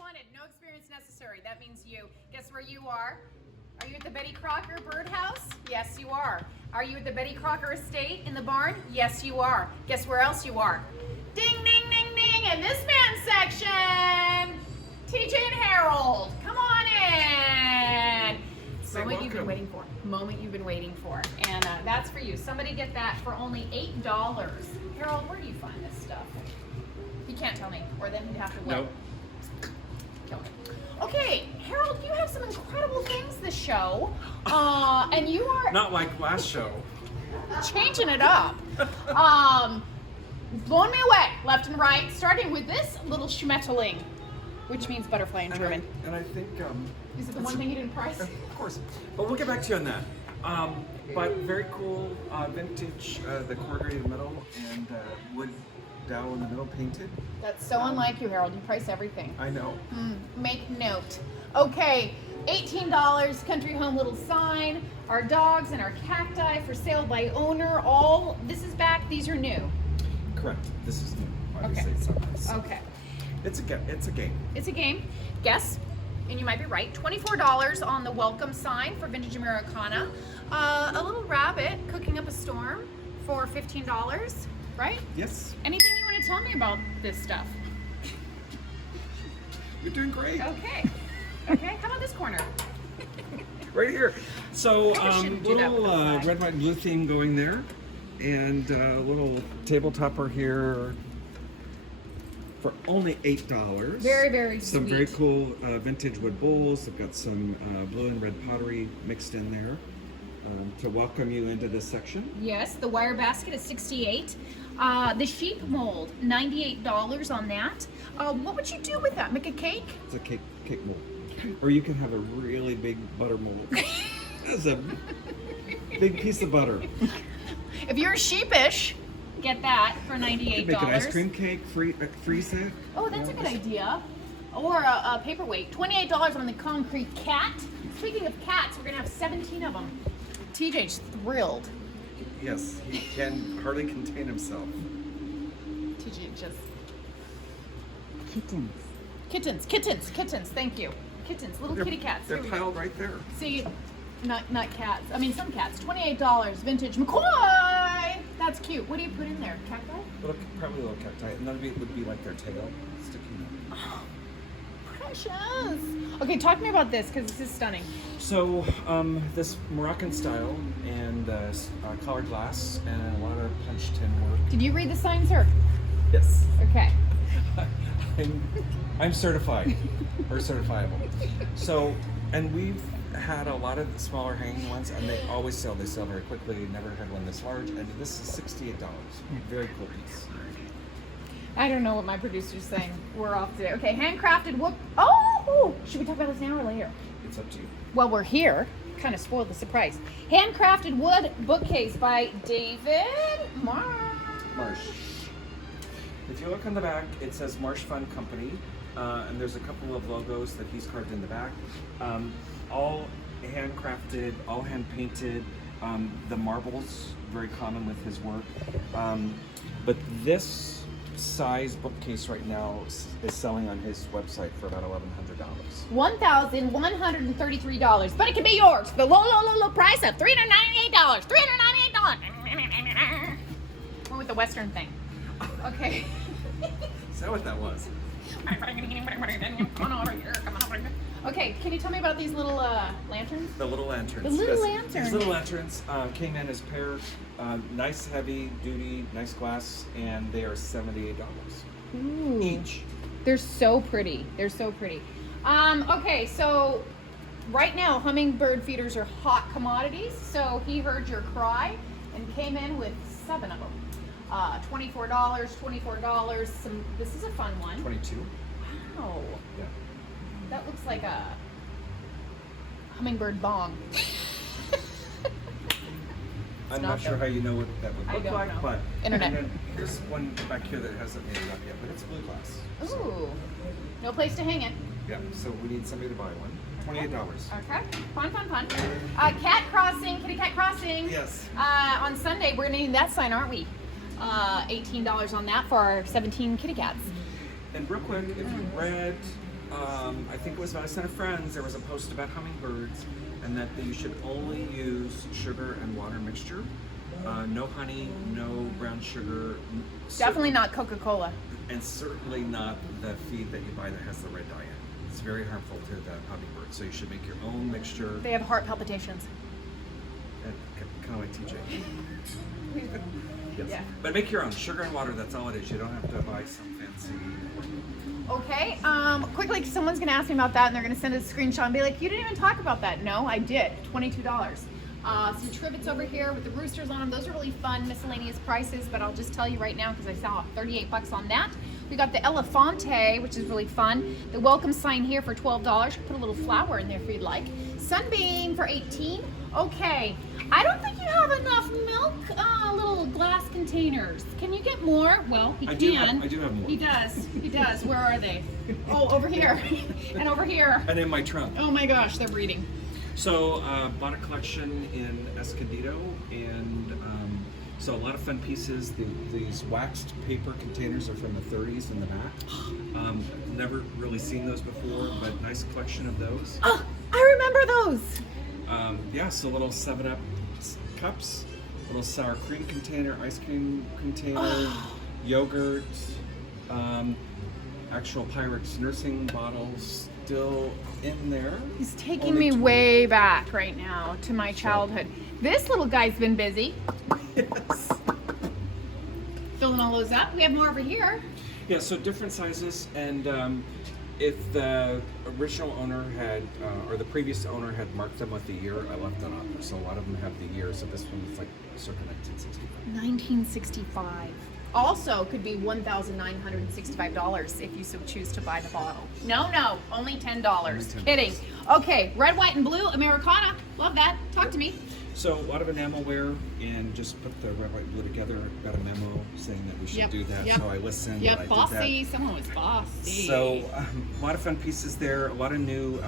wanted, no experience necessary. That means you. Guess where you are? Are you at the Betty Crocker Birdhouse? Yes, you are. Are you at the Betty Crocker Estate in the barn? Yes, you are. Guess where else you are? Ding, ding, ding, ding, in this man's section. TJ and Harold, come on in. Moment you've been waiting for. Moment you've been waiting for. And that's for you. Somebody get that for only $8. Harold, where do you find this stuff? He can't tell me, or then he'd have to wait. Nope. Kill me. Okay, Harold, you have some incredible things this show, and you are Not like last show. changing it up, blowing me away left and right. Starting with this little Schmetterling, which means butterfly in German. And I think Is it the one thing you didn't price? Of course, but we'll get back to you on that. But very cool vintage, the corrugated in the middle and wood dowel in the middle painted. That's so unlike you, Harold. You price everything. I know. Make note. Okay, $18, country home little sign, our dogs and our cacti for sale by owner. All this is back. These are new. Correct. This is new. Obviously, Okay. it's not nice. Okay, It's a game. It's a game. it's a game. Guess, and you might be right. $24 on the welcome sign for vintage Americana. A little rabbit cooking up a storm for $15. Right? Yes. Anything you want to tell me about this stuff? You're doing great. Okay. Okay. How about this corner? Right here. So Probably shouldn't do that little with a flag. red, white, and blue theme going there, and little table topper here for only $8. Very, very Some sweet. very cool vintage wood bowls. They've got some blue and red pottery mixed in there to welcome you into this section. Yes, the wire basket is $68. The sheep mold, $98 on that. What would you do with that? Make a cake? It's a cake mold, or you can have a really big butter mold. That's a big piece of butter. If you're sheepish, get that for You $98. can make an ice cream cake, freeze it. Oh, that's a good idea. Or a paperweight. $28 on the concrete cat. Speaking of cats, we're gonna have 17 of them. TJ's thrilled. Yes, he can hardly contain himself. TJ just Kittens. kittens. Thank you. Kittens, little They're- kitty cats. They're Here we go. piled right there. See, not cats. I mean, some cats. $28, vintage McCoy. That's cute. What do you put in there? Cacti? Probably a little cacti. None of it would be like their tail sticking out. Precious. Okay, talk to me about this because this is stunning. So, this Moroccan style and colored glass and a lot of punch tin work. Did you read the sign, sir? Yes. Okay. I'm certified or certifiable. So, and we've had a lot of smaller hanging ones, and they always sell. They sell very quickly. Never had one this large, and this is $68. Very cool piece. I don't know what my producer's saying. We're off today. Okay, handcrafted wood. Oh, should we talk about this now or later? It's up to you. Well, we're here. Kind of spoiled the surprise. Handcrafted wood bookcase by David Marsh. If you look on the back, it says Marsh Fund Company, and there's a couple of logos that he's carved in the back. All handcrafted, all hand painted. The marbles, very common with his work. But this size bookcase right now is selling on his website for about $1,100. $1,133, but it can be yours for the low price of $398. $398. Went with the Western thing. Okay. Is that what that was? Come on over here. Come on over here. Okay, can you tell me about these little lanterns? The little lanterns. The little Yes. lanterns. These little lanterns came in as pair, nice heavy duty, nice glass, and they are $78 Ooh. each. They're so pretty. They're so pretty. Okay, so right now Hummingbird feeders are hot commodities. So he heard your cry and came in with 7 of them. $24. This is a fun one. 22. Wow. Yeah. That looks like a hummingbird bong. I'm not not sure though. how you know what that would I look don't like, know. but Internet. And then here's one back here that hasn't made it up yet, but it's blue glass. So, Ooh. No place to hang it. yeah. So we need somebody to buy one. $28. Okay. Fun. Cat crossing, kitty cat crossing. Yes. On Sunday, we're gonna need that sign, aren't we? $18 on that for our 17 kitty cats. And real quick, if you read I think it was Madison and Friends, there was a post about hummingbirds and that you should only use sugar and water mixture. No honey, no brown sugar. Definitely not Coca-Cola. And certainly not the feed that you buy that has the red dye in. It's very harmful to the hummingbird, so you should make your own mixture. They have heart palpitations. Kind of like TJ. Yes. Yeah. But make your own. Sugar and water, that's all it is. You don't have to buy some fancy. Okay, quickly, someone's gonna ask me about that and they're gonna send us a screenshot and be like, you didn't even talk about that. No, I did, $22. Some trivets over here with the roosters on them. Those are really fun, miscellaneous prices, but I'll just tell you right now because I saw 38 bucks on that. We got the Elefante, which is really fun. The welcome sign here for $12. Put a little flower in there if you'd like. Sunbeam for 18. Okay, I don't think you have enough milk, little glass containers. Can you get more? Well, he can. I do have more. He does. Where are they? Oh, over here. And over here. And in my trunk. Oh my gosh, they're breeding. So, bought a collection in Escondido, and so a lot of fun pieces. These waxed paper containers are from the 30s in the back. Never really seen those before, but nice collection of those. Oh, I remember those. Yeah, so little 7-Up cups, little sour cream container, ice cream container, yogurt, actual Pyrex nursing bottles still in there. He's taking me way back right now to my childhood. This little guy's been busy. Yes. Filling all those up. We have more over here. Yeah, so different sizes, and if the original owner had, or the previous owner had marked them with the year, I left that on there. So a lot of them have the year, so this one is like circa 1965. 1965. Also could be $1,965 if you so choose to buy the bottle. No, only $10. $10. Kidding. Okay, red, white, and blue, Americana. Love that. Talk to me. So a lot of enamelware, and just put the red, white, blue together. Got a memo saying that we should do that, so I listened. Yep, and I bossy. did that. Someone was bossy. So a lot of fun pieces there. A lot of new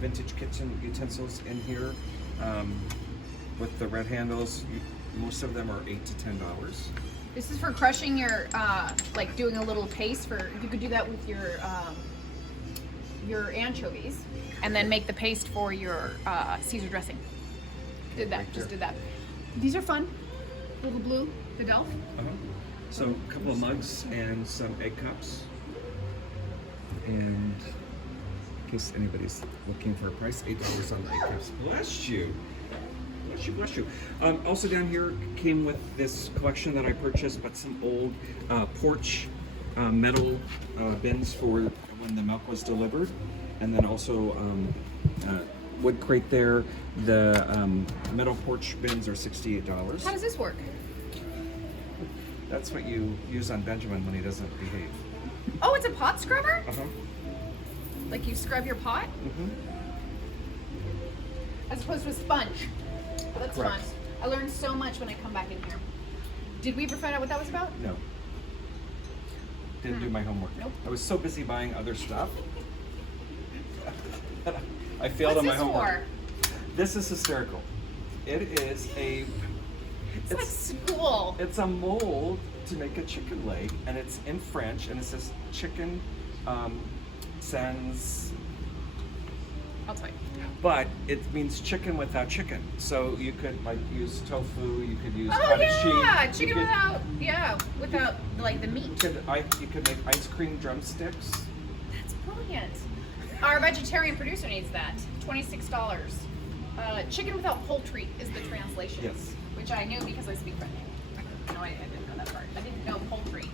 vintage kitchen utensils in here with the red handles. Most of them are $8 to $10. This is for crushing your, like doing a little paste for, you could do that with your anchovies and then make the paste for your Caesar dressing. Did that, just did that. These are fun. Little blue, the Delph. So a couple of mugs and some egg cups. And in case anybody's looking for a price, $8 on the egg cups. Bless you. Bless you. Also down here came with this collection that I purchased, but some old porch metal bins for when the milk was delivered, and then also wood crate there. The metal porch bins are $68. How does this work? That's what you use on Benjamin when he doesn't behave. Oh, it's a pot scrubber? Uh-huh. Like you scrub your pot? As opposed to a sponge. That's Correct. fun. I learned so much when I come back in here. Did we ever find out what that was about? No. Didn't do my homework. Nope. I was so busy buying other stuff. I failed What's on my this homework. for? This is hysterical. It is a. It's like school. It's a mold to make a chicken leg, and it's in French, and it says chicken sans. I'll tell you. But it means chicken without chicken. So you could like use tofu, you could use Oh cottage yeah, cheese. chicken without like the meat. You could make ice cream drumsticks. That's brilliant. Our vegetarian producer needs that. $26. Chicken without poultry is the translation. Yes. Which I knew because I speak French. No, I didn't know that part. I didn't know poultry.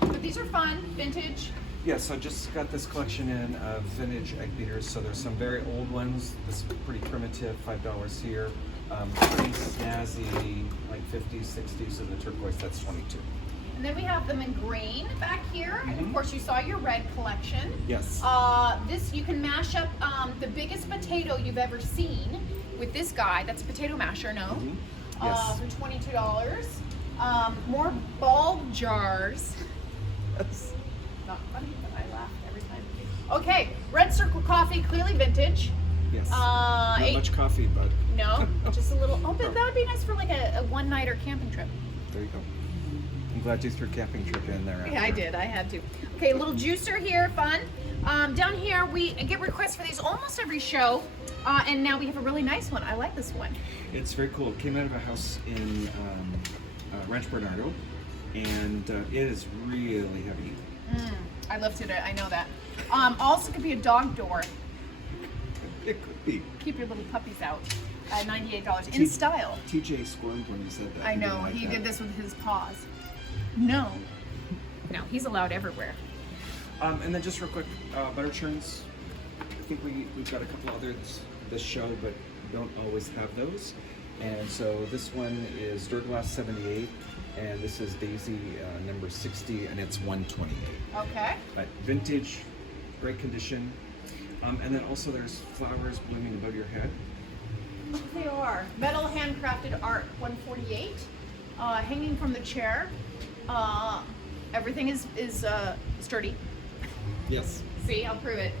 But these are fun, vintage. Yeah, so just got this collection in of vintage egg beaters. So there's some very old ones. This is pretty primitive, $5 here. Pretty snazzy, like 50s, 60s. So the turquoise, that's 22. And then we have them in green back here. And of course you saw your red collection. Yes. This, you can mash up the biggest potato you've ever seen with this guy. That's a potato masher, no? Yes. For $22. More bulb jars. Yes. Not funny, but I laugh every time. Okay, Red Circle coffee, clearly vintage. Yes. Not much coffee, but. No, just a little. Oh, but that would be nice for like a one-nighter camping trip. There you go. And glad you threw camping trip in there. Yeah, I did. I had to. Okay, a little juicer here, fun. Down here, we get requests for these almost every show, and now we have a really nice one. I like this one. It's very cool. It came out of a house in Rancho Bernardo, and it is really heavy. I lifted it. I know that. Also, could be a dog door. It could be. Keep your little puppies out. $98 in style. TJ squirmed when you said that. I know. He did this with his paws. No, he's allowed everywhere. And then just real quick, butter churns. I think we've got a couple others this show, but don't always have those. And so this one is Durglass 78, and this is Daisy number 60, and it's 128. Okay. But vintage, great condition. And then also there's flowers blooming above your head. They are. Metal handcrafted art 148. Hanging from the chair. Everything is sturdy. Yes. See, I'll prove it.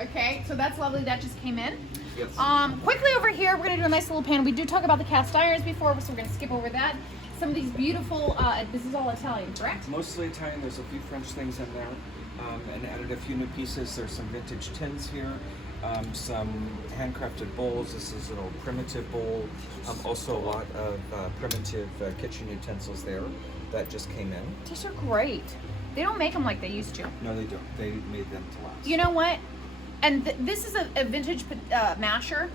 Okay, so that's lovely. That just came in. Yes. Quickly over here, we're gonna do a nice little pan. We do talk about the cast irons before, so we're gonna skip over that. Some of these beautiful. This is all Italian, correct? Mostly Italian. There's a few French things in there, and added a few new pieces. There's some vintage tins here, some handcrafted bowls. This is an old primitive bowl. Also a lot of primitive kitchen utensils there that just came in. These are great. They don't make them like they used to. No, they don't. They made them to last. You know what? And this is a vintage masher.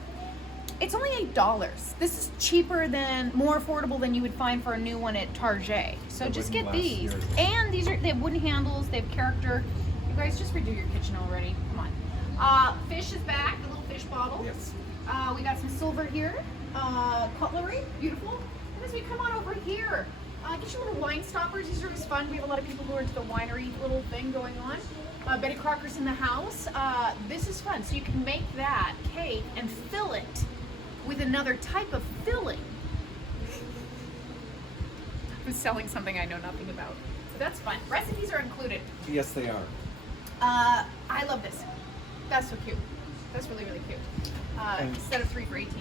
It's only $8. This is cheaper than, more affordable than you would find for a new one at Target. So That just wouldn't get last these. years. And they have wooden handles. They have character. You guys just redo your kitchen already. Come on. Fish is back. The little fish bottle. Yes. We got some silver here. Cutlery. Beautiful. And as we come on over here, get your little wine stoppers. These are always fun. We have a lot of people who are into the winery little thing going on. Betty Crocker's in the house. This is fun. So you can make that cake and fill it with another type of filling. I'm selling something I know nothing about. So that's fun. Recipes are included. Yes, they are. I love this. That's so cute. That's really, really cute. And- Instead of 3 for 18.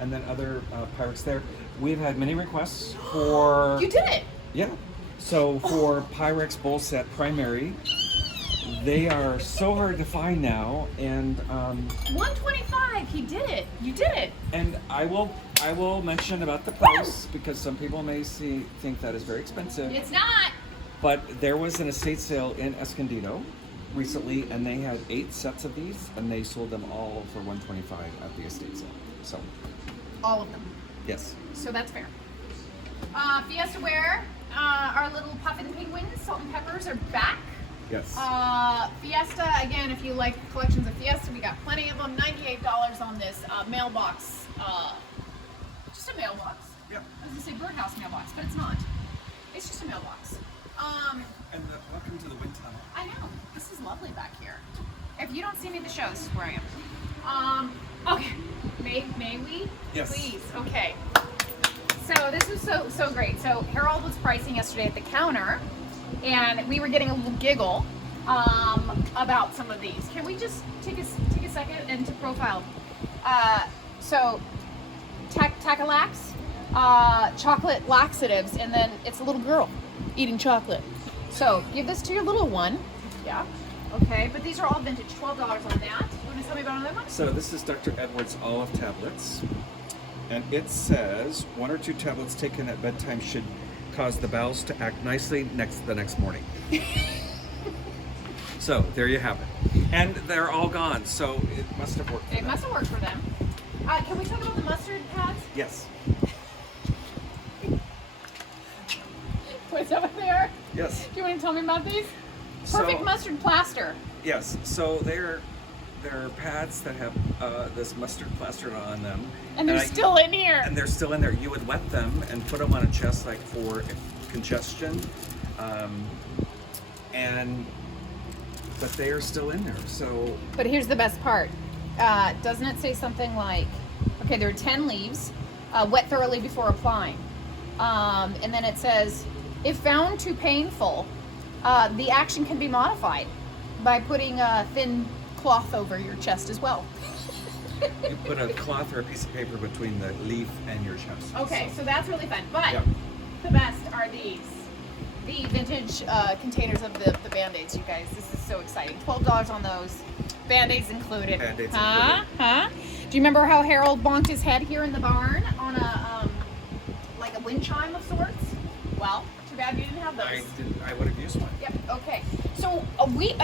And then other Pyrex there. We've had many requests for. You did it! Yeah. So for Pyrex bowl set primary, they are so hard to find now, and $125. He did it. You did it. and I will mention about the price because some people may think that is very expensive. It's not. But there was an estate sale in Escondido recently, and they had 8 sets of these, and they sold them all for $125 at the estate sale. So All of them. yes. So that's fair. Fiesta ware, our little puffin penguins, salt and peppers are back. Yes. Fiesta, again, if you like collections of Fiesta, we got plenty of them. $98 on this mailbox. Just a mailbox. Yeah. I was gonna say birdhouse mailbox, but it's not. It's just a mailbox. And welcome to the wind tunnel. I know. This is lovely back here. If you don't see me at the show, this is where I am. Okay. May we? Yes. Please. Okay. So this was so great. So Harold was pricing yesterday at the counter, and we were getting a little giggle about some of these. Can we just take a second and to profile? So Tacalax, chocolate laxatives, and then it's a little girl eating chocolate. So give this to your little one. Yeah. Okay, but these are all vintage. $12 on that. You want to tell me about another one? So this is Dr. Edwards Olive Tablets, and it says 1 or 2 tablets taken at bedtime should cause the bowels to act nicely the next morning. So there you have it, and they're all gone. So it must have worked. For It them. must have worked for them. Can we talk about the mustard pads? Yes. What's over there? Yes. Do you want to tell me about these? Perfect So- mustard plaster. Yes. So they're pads that have this mustard plastered on them, And they're still in here. And they're still in there. You would wet them and put them on a chest, like for congestion, but they are still in there. So But here's the best part. Doesn't it say something like, okay, there are 10 leaves, wet thoroughly before applying. And then it says, if found too painful, the action can be modified by putting a thin cloth over your chest as well. You put a cloth or a piece of paper between the leaf and your chest. Okay, so that's really fun. But Yep. the best are these. The vintage containers of the Band-Aids, you guys. This is so exciting. $12 on those. Band-Aids included. Band-Aids Huh? Do you remember how Harold bonked his head here in the barn on a like a wind chime of sorts? Well, too bad you didn't have those. I would have used one. Yep. Okay. So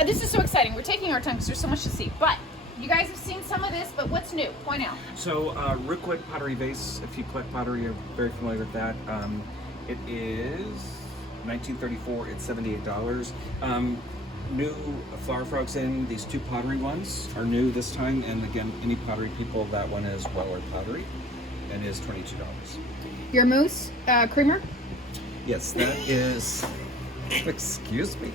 this is so exciting. We're taking our time because there's so much to see. But you guys have seen some of this. But what's new? Point out. So Rookwood pottery vase. If you collect pottery, you're very familiar with that. It is 1934. It's $78. New flower frogs in. These two pottery ones are new this time. And again, any pottery people, that one is Weller pottery, and is $22. Your mousse creamer. Yes, that is. Excuse me.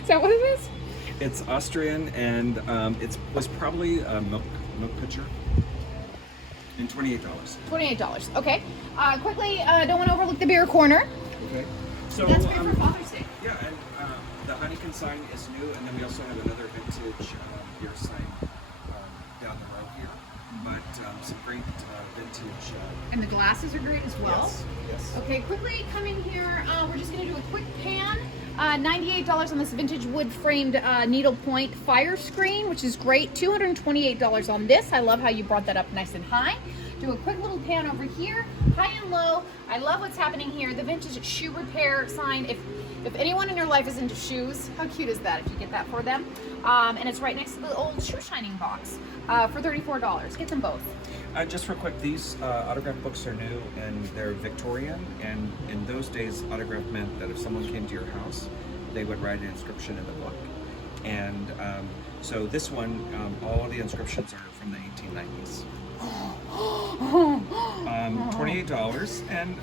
Is that what it is? It's Austrian, and it was probably a milk pitcher. And $28. $28. Okay. Quickly, don't want to overlook the beer corner. Okay. So That's great for Father's Day. yeah, and the Heineken sign is new, and then we also have another vintage beer sign down the road here. But some great vintage. And the glasses are great as well. Yes. Okay, quickly come in here. We're just going to do a quick pan. $98 on this vintage wood framed needlepoint fire screen, which is great. $228 on this. I love how you brought that up nice and high. Do a quick little pan over here, high and low. I love what's happening here. The vintage shoe repair sign. If anyone in your life is into shoes, how cute is that if you get that for them? And it's right next to the old shoe shining box for $34. Get them both. Just real quick, these autograph books are new, and they're Victorian. And in those days, autograph meant that if someone came to your house, they would write an inscription in the book. And so this one, all the inscriptions are from the 1890s. $28, and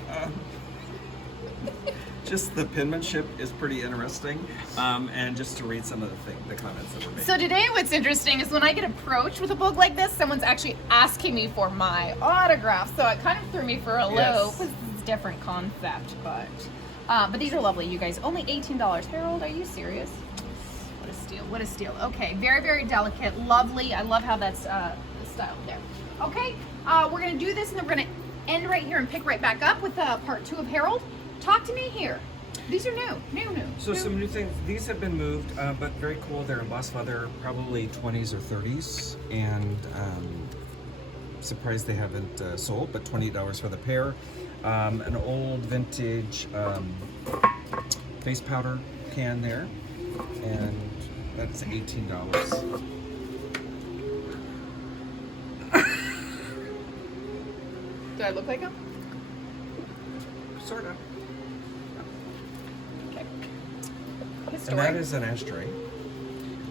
just the penmanship is pretty interesting. And just to read some of the comments that were made. So today what's interesting is when I get approached with a book like this, someone's actually asking me for my autograph. So it kind of threw me for a loop. Yes. This is a different concept, but these are lovely, you guys. Only $18. Harold, are you serious? What a steal, what a steal. Okay, very, very delicate, lovely. I love how that's styled there. Okay, we're gonna do this and then we're gonna end right here and pick right back up with part 2 of Harold. Talk to me here. These are new. So some new things. These have been moved, but very cool. They're embossed leather, probably 20s or 30s, and surprised they haven't sold. But $28 for the pair. An old vintage face powder can there, and that's $18. Do I look like him? Sort of. Okay. His And that story. is an ashtray.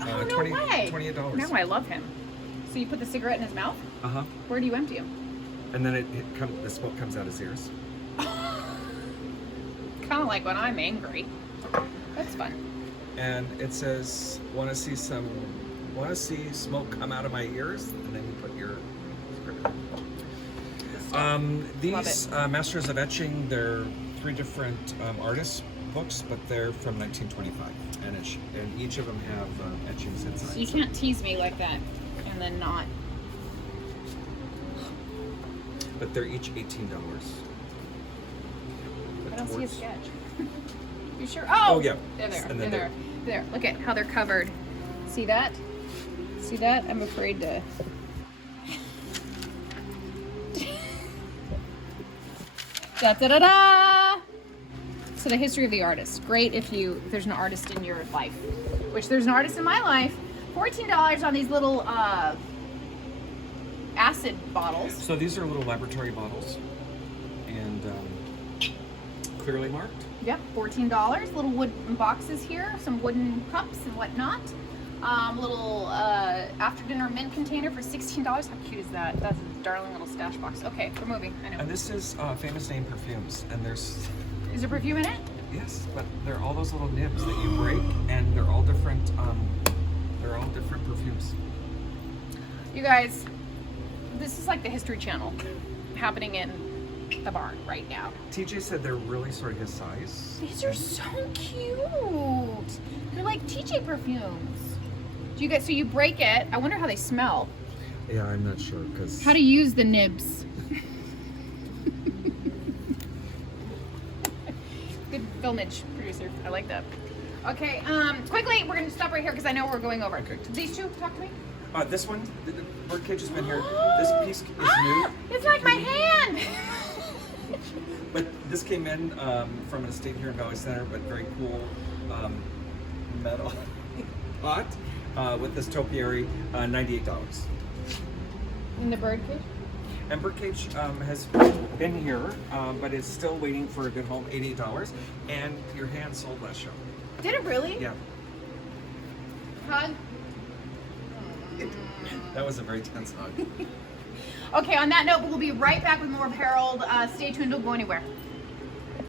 Oh, no way. $28. No, I love him. So you put the cigarette in his mouth? Uh-huh. Where do you empty him? And then the smoke comes out his ears. Kind of like when I'm angry. That's fun. And it says, want to see smoke come out of my ears? And then you put your script. These Masters of Etching, they're 3 different artists' books, but they're from 1925, and each of them have etchings inside. So you can't tease me like that and then not. But they're each $18. I don't see a sketch. You sure? Oh, yeah. They're there. And They're then there. There. Look at how they're covered. See that? See that? I'm afraid to. Da da da da! So the history of the artist. Great if there's an artist in your life, which there's an artist in my life. $14 on these little acid bottles. So these are little laboratory bottles, and clearly marked. Yep, $14. Little wooden boxes here, some wooden cups and whatnot. Little after dinner mint container for $16. How cute is that? That's a darling little stash box. Okay, we're moving. I know. And this is famous name perfumes, and there's Is there perfume in it? yes, but they're all those little nibs that you break, and they're all different. They're all different perfumes. You guys, this is like the History Channel happening in the barn right now. TJ said they're really sort of his size. These are so cute. They're like TJ perfumes. Do you get, so you break it. I wonder how they smell. Yeah, I'm not sure because. How to use the nibs. Good filmage producer. I like that. Okay, quickly, we're gonna stop right here because I know we're going over. Okay. These two, talk to me. This one, the Birdcage has been here. This piece is new. It's like my hand. But this came in from an estate here in Valley Center, but very cool metal pot with this topiary, $98. In the Birdcage? And Birdcage has been here, but is still waiting for a good home, $88. And your hand sold last show. Did it really? Yeah. Hug? That was a very tense hug. Okay, on that note, we'll be right back with more of Harold. Stay tuned, don't go anywhere.